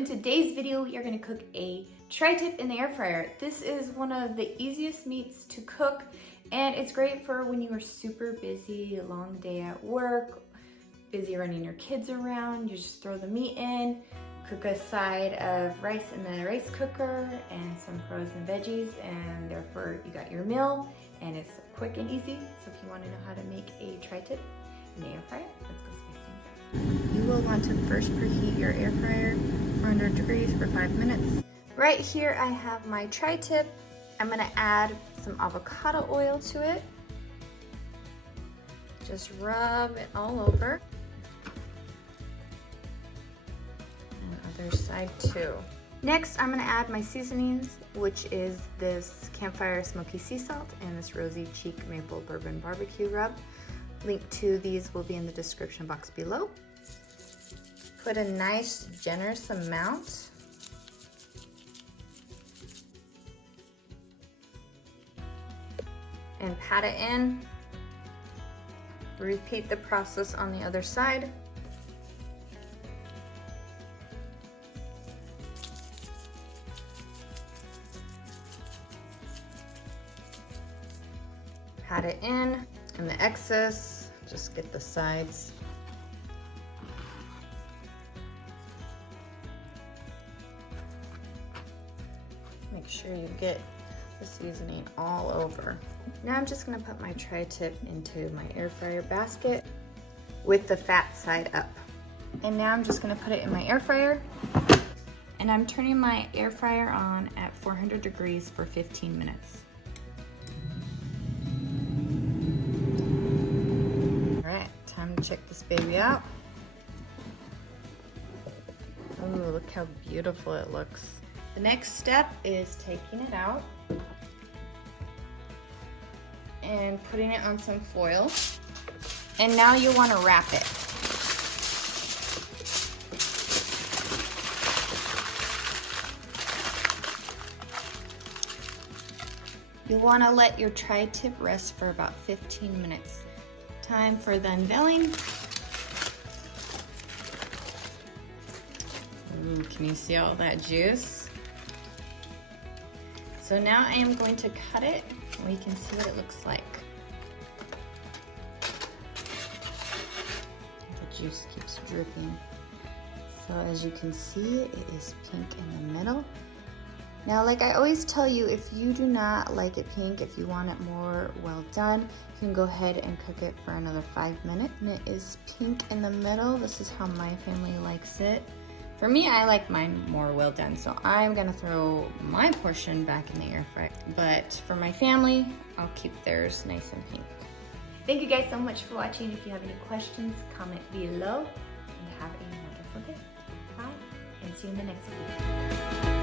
in today's video, we are gonna cook a tri-tip in the air fryer. This is one of the easiest meats to cook, and it's great for when you are super busy, a long day at work, busy running your kids around. You just throw the meat in, cook a side of rice in the rice cooker and some frozen veggies, and therefore you got your meal, and it's quick and easy. So if you wanna know how to make a tri-tip in the air fryer, let's go spice things up. You will want to first preheat your air fryer 400 degrees for 5 minutes. Right here I have my tri-tip. I'm gonna add some avocado oil to it. Just rub it all over. And other side too. Next, I'm gonna add my seasonings, which is this campfire smoky sea salt and this rosy cheek maple bourbon barbecue rub. Link to these will be in the description box below. Put a nice generous amount. And pat it in. Repeat the process on the other side. Pat it in, and the excess, just get the sides. Make sure you get the seasoning all over. Now I'm just gonna put my tri-tip into my air fryer basket with the fat side up. And now I'm just gonna put it in my air fryer, and I'm turning my air fryer on at 400 degrees for 15 minutes. Time to check this baby out. Oh, look how beautiful it looks. The next step is taking it out and putting it on some foil. And now you want to wrap it. You want to let your tri-tip rest for about 15 minutes. Time for the unveiling. Ooh, can you see all that juice? So now I am going to cut it, and we can see what it looks like. The juice keeps dripping. So as you can see, it is pink in the middle. Now, like I always tell you, if you do not like it pink, if you want it more well done, you can go ahead and cook it for another 5 minutes. And it is pink in the middle. This is how my family likes it. For me, I like mine more well done, so I'm gonna throw my portion back in the air fryer. But for my family, I'll keep theirs nice and pink. Thank you guys so much for watching. If you have any questions, comment below, and have a wonderful day. Bye, and see you in the next video.